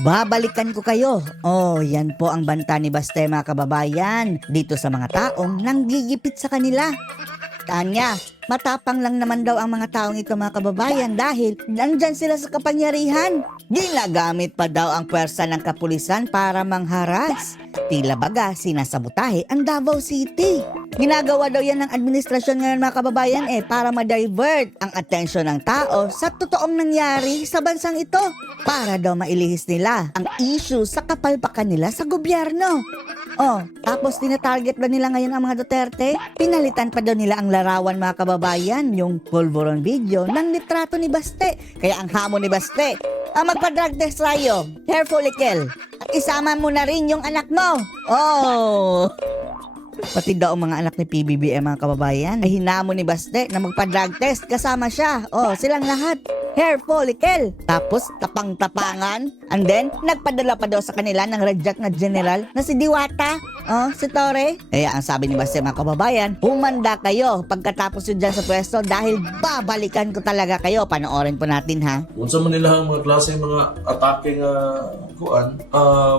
Babalikan ko kayo. Oh, yan po ang banta ni Baste mga kababayan dito sa mga taong nanggigipit sa kanila. Tanya, matapang lang naman daw ang mga taong ito mga kababayan dahil nandyan sila sa kapangyarihan. Ginagamit pa daw ang pwersa ng kapulisan para mangharas. Tila baga sinasabotahe ang Davao City. Ginagawa daw yan ng administrasyon ngayon mga kababayan para ma-divert ang atensyon ng tao sa totoong nangyari sa bansang ito. Para daw mailihis nila ang issue sa kapalpakan nila sa gobyerno. Oh, tapos tinatarget ba nila ngayon ang mga Duterte? Pinalitan pa daw nila ang larawan mga kababayan, yung pulveron video ng litrato ni Baste. Kaya ang hamon ni Baste, magpa-drug test tayo, hair follicle, at isama mo na rin yung anak mo. Oh! Pati daw ang mga anak ni PBBM mga kababayan ay hinamon ni Baste na magpa-drug test kasama siya. Oh, silang lahat. Hair follicle. Tapos tapang-tapangan. And then, nagpadala pa daw sa kanila ng reject na general na si Diwata. Oh, si Torre. Kaya ang sabi ni Baste mga kababayan, humanda kayo pagkatapos yun dyan sa pwesto dahil babalikan ko talaga kayo. Panoorin po natin ha. Kung sa Manila ang mga klase mga atake nga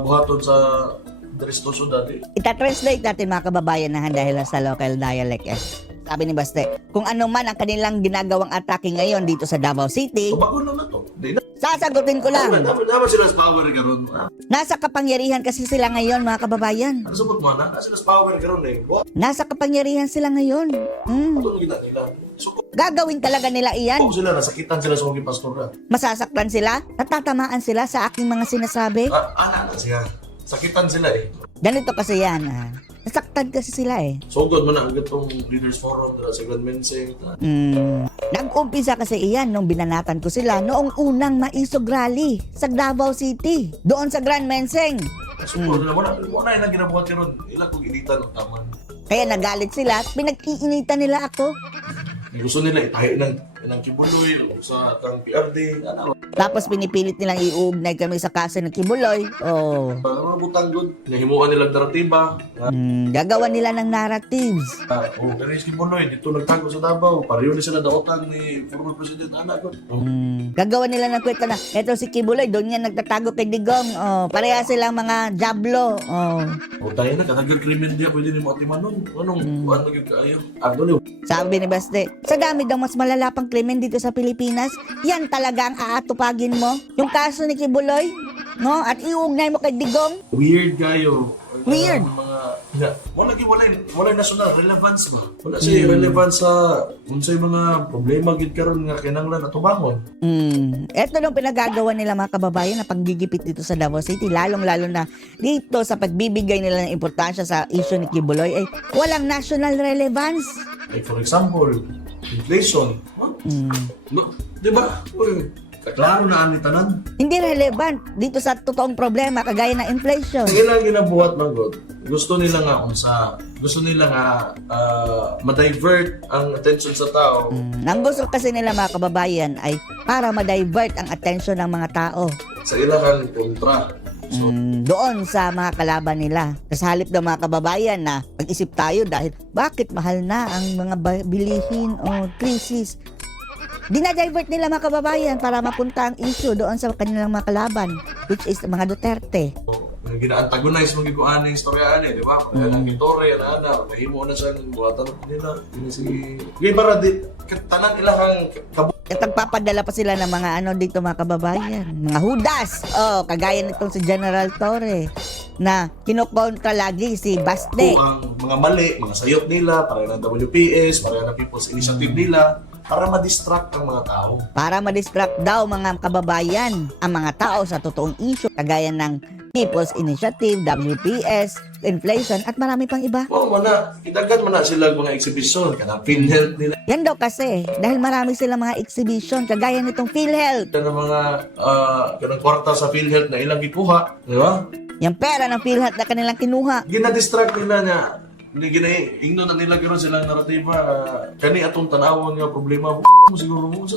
buhaton sa Daristoso dati. Ita-translate natin mga kababayan na dahil sa local dialect Sabi ni Baste, kung ano man ang kanilang ginagawang atake ngayon dito sa Davao City, Bago na to. Di na. sasagutin ko lang. Naman sila sa power karon. Nasa kapangyarihan kasi sila ngayon mga kababayan. Ano sabot mo na? Sila sa power karon What? Nasa kapangyarihan sila ngayon. Ano gina nila? So, Gagawin talaga nila iyan. kung sila nasakitan sila sa mga pastor ka. Masasaktan sila, natatamaan sila sa aking mga sinasabi. Ana na siya. Sakitan sila Ganito kasi yan. Nasaktan kasi sila Sugod mo na ang gatong leaders forum sa Grand Mensing. Nag-umpisa kasi iyan nung binanatan ko sila noong unang maisog rally sa Davao City. Doon sa Grand Mensing. Sugod na wala na yung ginabuhat karon. Ila kong initan ng taman. Kaya nagalit sila at pinag-iinitan nila ako. Gusto nila itahi ng Kibuloy o sa kang PRD. Ano? Tapos pinipilit nilang iugnay kami sa kaso ng Kibuloy. Oh. Mga butang good. Nahimuan nilang naratiba. Gagawa nila ng narratives. Pero yung Kibuloy, dito nagtago sa Davao. Pareho na sila daotan ni former President Ana. Gagawa nila ng kwento na eto si Kibuloy, doon yan nagtatago kay Digong. Oh, pareha silang mga jablo. Oh. Tayo na, katagal krimen diya, pwede ni mo atimanon. Anong ano yung kaayo? Ano Sabi ni Baste, sa dami daw mas malala pang krimen dito sa Pilipinas, yan talaga ang aatupagin mo. Yung kaso ni Kibuloy, no? At iugnay mo kay Digong. Weird kayo. Weird. Wala national relevance ba? Wala siya relevance sa unsay mga problema gid karon nga kinahanglan atubangon. Ito nung pinagagawa nila mga kababayan na panggigipit dito sa Davao City, lalong-lalo na dito sa pagbibigay nila ng importansya sa issue ni Kibuloy, ay walang national relevance. Like for example, inflation. No, di ba? Klaro na ani tanan. Hindi relevant dito sa totoong problema kagaya ng inflation. Sige lang ginabuhat man god. Gusto nila nga ma-divert ang attention sa tao. Ang gusto kasi nila mga kababayan ay para ma-divert ang attention ng mga tao Sa ilang kontra. So, doon sa mga kalaban nila. Sa halip ng mga kababayan na pag-isip tayo dahil bakit mahal na ang mga bilihin o krisis. Dinadivert nila mga kababayan para mapunta ang issue doon sa kanilang mga kalaban, which is mga Duterte. gina-antagonize mo gikuan ng istoryaan di ba? Kaya lang Torre, ana, mahimo na siya ng buhatan nila. Gay para di tanan ilahang At nagpapadala pa sila ng mga dito mga kababayan, mga hudas. Oh, kagaya nitong si General Torre na kinukontra lagi si Baste. ang mga mali, mga sayop nila, para ng WPS, para ng People's Initiative nila, para ma-distract ang mga tao. Para ma-distract daw mga kababayan ang mga tao sa totoong issue kagaya ng People's Initiative, WPS, inflation at marami pang iba. Idagan man na sila mga exhibition, kanang PhilHealth nila. Yan daw kasi dahil marami silang mga exhibition kagaya nitong PhilHealth. Kanang mga kanang kwarta sa PhilHealth na ilang gikuha, di ba? Yung pera ng PhilHealth na kanilang kinuha. Gina-distract nila niya. Ingno na nila gano'n silang naratiba. Kani atong tanawon nga problema mo siguro mo.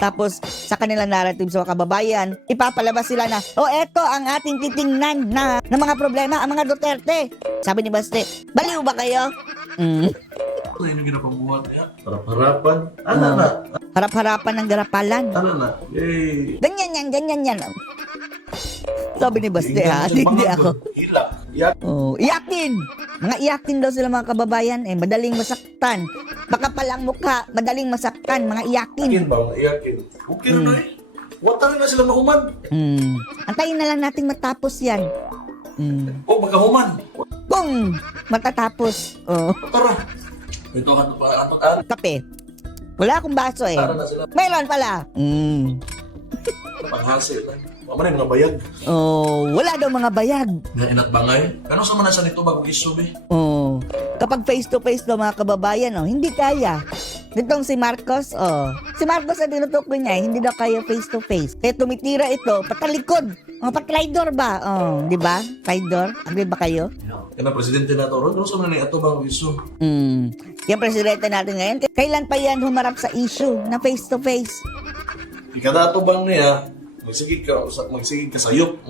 Tapos sa kanilang narrative sa mga kababayan, ipapalabas sila na, eto ang ating titingnan na mga problema, ang mga Duterte. Sabi ni Baste, baliw ba kayo? Ano yung ginapambuhat niya? Harap-harapan. Ano na? Harap-harapan ng garapalan. Ano na? Yay! Ganyan yan. Sabi ni Baste ha, hindi ako. Hilak. Iyak. Oh, iyakin! Mga iyakin daw sila mga kababayan eh, madaling masaktan. Makapalang mukha, madaling masaktan, mga iyakin. Iyakin ba? Iyakin. Okay na eh. Wata na sila mahuman. Antayin na lang nating matapos yan. O, magkahuman. Kung matatapos. Oh, Tara. Ito, ano ka? kape. Wala akong baso eh. Tara na sila. Meron pala. Panghasil. Mama na yung mga bayag. Oh, wala daw mga bayad. Nga inatbangay. Ano sa manasa nito bago isubi? Oh, kapag face to face daw mga kababayan, oh, hindi kaya. Nitong si Marcos, si Marcos ang tinutukoy niya, hindi daw kaya face to face. Kaya tumitira ito, patalikod. Patraidor ba? Di ba? Traidor? Agree ba kayo? Yan ang presidente na to. Ano sa manasa ito bago isu? Yung presidente natin ngayon, kailan pa yan humarap sa issue na face to face? Ikadato bang niya, magsigig ka sayop.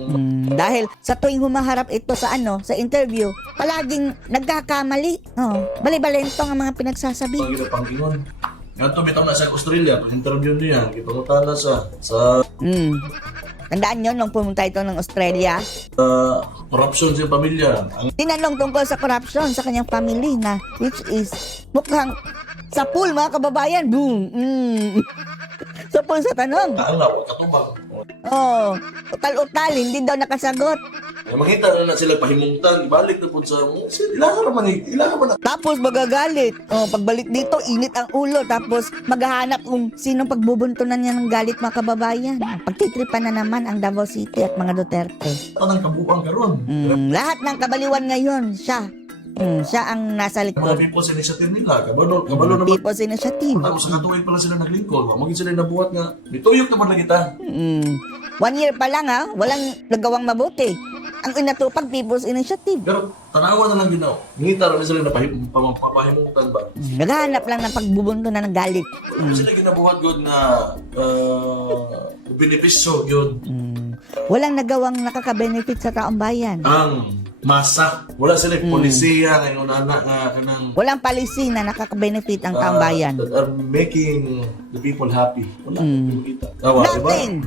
Dahil sa tuwing humaharap ito sa sa interview, palaging nagkakamali. Bali-balentong ang mga pinagsasabi. Pag ito pangingon. Yan to, bitaw na sa Australia, pag interview niya, ipangutan na sa Tandaan nyo nung pumunta ito ng Australia, corruption sa pamilya. Ang tinanong tungkol sa corruption sa kanyang family na which is mukhang sa pool mga kababayan. Boom! Sa pool sa tanong. kaalaw, katubang. Utal-utal, hindi daw nakasagot. Ay, makita na sila pahimungtan, ibalik na po sa ilaha man na. Tapos magagalit. Pagbalik dito, init ang ulo. Tapos maghahanap kung sinong pagbubuntunan niya ng galit mga kababayan. Pagtitripan na naman ang Davao City at mga Duterte. Tanang kabuang karon. Lahat ng kabaliwan ngayon, siya. Siya ang nasa Mga likod. people's initiative nila, kabalo naman. People's Initiative. Tapos sa katuwid pala sila naglingkod. Maging sila nabuhat nga. Bituyok naman na kita. 1 year pa lang walang nagawang mabuti. Ang inatupag People's Initiative. Pero tanawa na lang ginaw. Ngita rin sila na papahimutan ba? Naghahanap lang ng pagbubuntunan ng galit. Ano sila ginabuhat yun na benepisyo yun Walang nagawang nakaka-benefit sa taong bayan. ang masa. Wala sila polisiya ngayon anak nga kanang Walang policy na nakaka-benefit ang taong bayan. that are making the people happy. Wala. Kita. Tawa, diba? Nothing.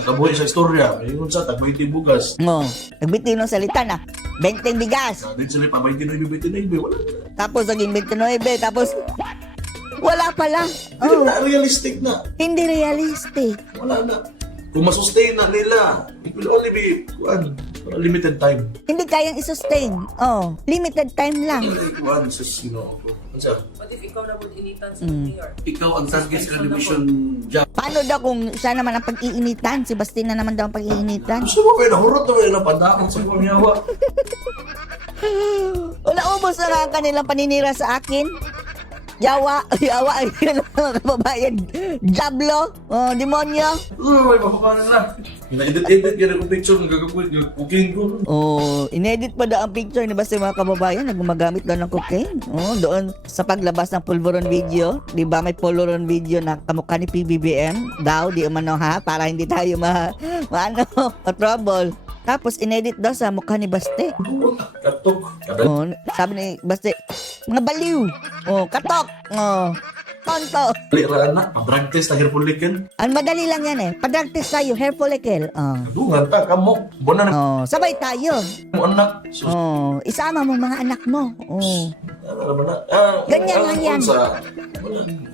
Nakabuhay sa istorya. Mayroon sa tagbayti bugas. Nagbiti ng salita na, 20 bigas. Din sila pa, may tinoy. Wala. Tapos naging 29, tapos wala pala. Hindi na realistic na. Hindi realistic. Wala na. Kung masustain na nila, it will only be for a limited time. Hindi kayang i-sustain. Limited time lang. Just, ano siya? What if ikaw na initan sa mayor? Ikaw ang target television job. Paano daw kung siya naman ang pag-iinitan? Si Basti na naman daw ang pag-iinitan. Gusto mo kayo nahurot na kayo ng pandakot sa pamyawa. Wala, ubos na nga ang kanilang paninira sa akin. Yawa, ay yan ang mga kababayan. Diablo, demonyo. May mapakanan na. Ina-edit kaya kung picture ng cooking ko. Inedit pa daw ang picture ni Basti mga kababayan na gumagamit daw ng cocaine. Doon sa paglabas ng pulveron video. Di ba may pulveron video na kamukha ni PBBM? Daw, di umano ha, para hindi tayo ma-trouble. Tapos inedit daw sa mukha ni Basti. Katok. Sabi ni Basti, mga baliw. Katok. Tonto. Kaliraan na. Drug test na hirpulikin. Ang madali lang yan Padrag test tayo, hair follicle. Kadungan ta, kamo. Buwan na Sabay tayo. mo anak. Sus. Isama mo mga anak mo. Ano naman na? Ganyan lang yan. Sa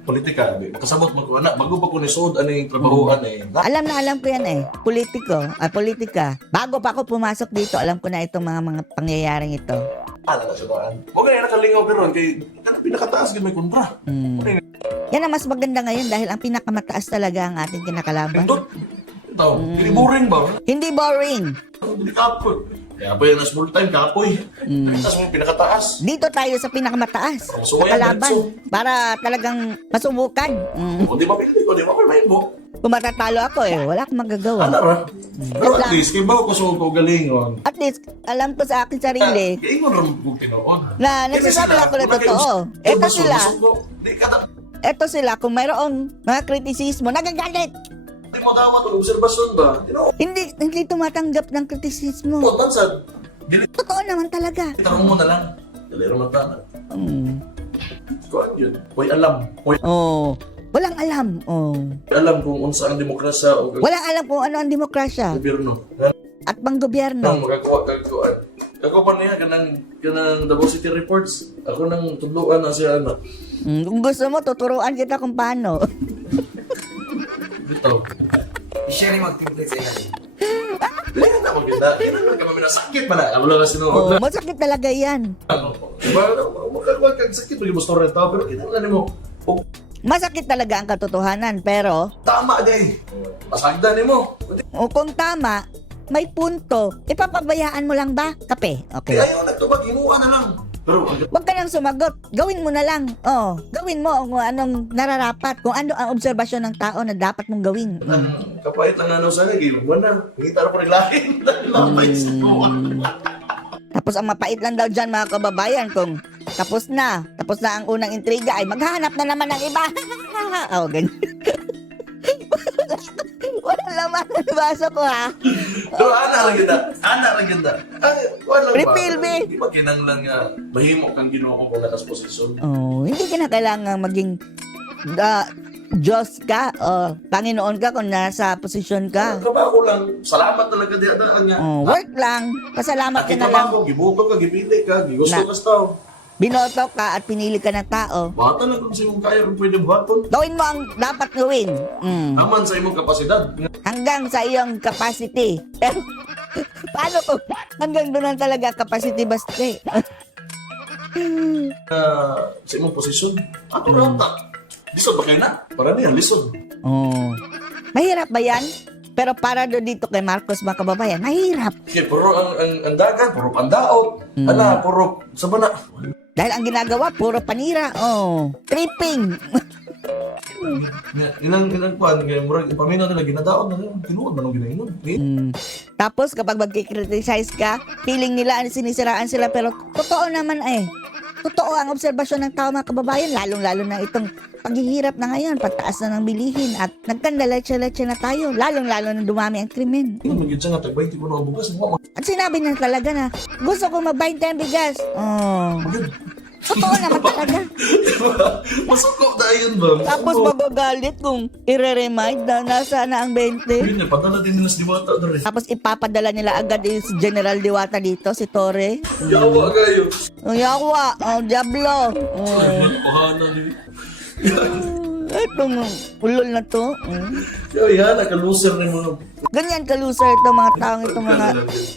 politika. Kasabot mo ko anak. Bago pa ko ni Sod, ano yung trabahoan Alam na alam ko yan politika. Bago pa ako pumasok dito, alam ko na itong mga pangyayaring ito. Ala na siya baan. Huwag ganyan nakalingaw ka ron. Kaya pinakataas ka may kontra. Yan ang mas maganda ngayon dahil ang pinakamataas talaga ang ating kinakalaban. Ito. Hindi boring ba? Hindi boring. Hindi kapoy. Kaya po yan na small time, kapoy. Tapos mo pinakataas. Dito tayo sa pinakamataas So, na yan, kalaban so. para talagang masubukan. Kung di mapili ko, di mapamaybo. Kung matatalo ako wala akong magagawa. Ano ra? Pero at least, kaya ba ko sa galingon? At least, alam ko sa akin sarili Kaya ingon rin mo tinoon. na nagsasabi ako na totoo. Eto sila, kung mayroong mga kritisismo, nagagalit. Hindi mo tama ito, obserbasyon ba? Hindi tumatanggap ng kritisismo. Kung mansad, Totoo naman talaga. itanong mo na lang. Dalero man tanan. Kuhan yun. Huwag alam. Huwag Walang alam. alam kung unsa ang demokrasya o Walang alam kung ano ang demokrasya. gobyerno. at panggobyerno. Magakuha kagkuan. Ako pa niya, kanang Davao City Reports. Ako nang tudluan na siya, ano. Kung gusto mo, tuturuan kita kung paano. Dito. Siya rin mag-template sa ilalim. Kaya na maganda. Kaya na kami nasakit pa na. Wala kasi Oh, masakit talaga yan. Diba? Magkakuha kang sakit. Maging gusto rin tao. Pero kinala mo. Oh, Masakit talaga ang katotohanan, pero tama day. Masagdan mo. kung tama, may punto. Ipapabayaan mo lang ba? Kape. Okay. Kaya ayaw nagtubag. Inuha na lang. Pero Huwag ka nang sumagot. Gawin mo na lang. Oh, gawin mo kung anong nararapat. Kung ano ang obserbasyon ng tao na dapat mong gawin. kapait lang ano sa akin. Iluwan na. Hingita na po naglahin. Lamay sa buwan. Tapos ang mapait lang daw dyan mga kababayan kung tapos na ang unang intriga ay maghahanap na naman ng iba. Oh, ganyan. Walang laman ng baso ko ha. Pero ana lang ganda. Ana lang ganda. Ay, wala ba? Refill me. Di ba kinanglan nga mahimo kang Ginoo kung nakas posisyon? Oh, hindi ka na kailangan maging Diyos ka o Panginoon ka kung nasa posisyon ka. Trabaho lang. Salamat talaga di adaan niya. Oh, work lang. Pasalamat ka na lang. Trabaho, gibuto ka, gipili ka, gigusto Na. ka sa tao. Binoto ka at pinili ka ng tao. Bata na kung sino kaya kung pwede buhaton. Gawin mo ang dapat gawin. Aman sa imong kapasidad. Hanggang sa iyong capacity. Paano kung hanggang doon lang talaga capacity baste? Sa imong posisyon. Ato rata. Lisod ba kayo na? Para niya, lisod. Oh. Mahirap ba yan? Pero para do dito kay Marcos mga kababayan, mahirap. Okay, puro ang dagat, puro pandaot. Ala, puro sa bana. Dahil ang ginagawa, puro panira. Oh. Tripping. Inang kuan, kaya murag, paminaw nila, ginadaot na nila. Tinuod man ang ginainom. Tapos kapag magkikriticize ka, feeling nila sinisiraan sila pero totoo naman eh. Totoo ang obserbasyon ng tao mga kababayan, lalong-lalo na itong paghihirap na ngayon, pagtaas na ng bilihin at nagkandalatsya-latsya na tayo, lalong-lalo na dumami ang krimen. Yun, magiging siya nga, tag-20 ko na ang bugas. At sinabi niya talaga na, gusto ko mag-20 ang bigas. Oh. Magod. Totoo naman talaga. Masukok na yun ba? Tapos magagalit kung i-remind na nasa na ang 20. Yun, padala din nila sa diwata doon eh. Tapos ipapadala nila agad yung si General Diwata dito, si Torre. Yawa kayo. Ang yawa, ang diablo. Oh. Pahana niyo. Itong ulol na to. Yan, nakaluser na yung mga... Ganyan ka-loser itong mga taong itong mga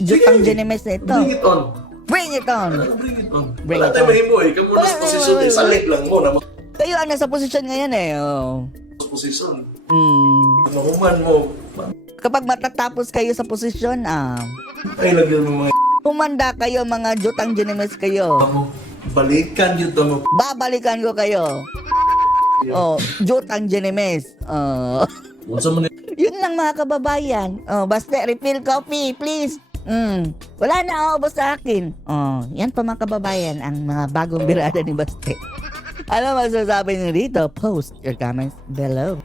jutang genemes na ito. Bring it on. Bring it on. Bring it on. Bring Wala it tayo on. mahimo eh. Kamu na sa posisyon eh. Salit lang mo na Kayo ang nasa posisyon ngayon eh. Oh. sa posisyon. Mm. Mahuman mo. Kapag matatapos kayo sa posisyon, Ay, lagyan mo mga humanda kayo mga jutang genemes kayo. mo. Balikan yun to mo. Babalikan ko kayo. Oh, jutang genemes. Oh. Unsa man Yun lang mga kababayan. Oh, basta refill coffee, please. Wala na ubos sa akin. Oh, yan pa mga kababayan ang mga bagong birada ni Baste. Ano masasabi niyo dito? Post your comments below.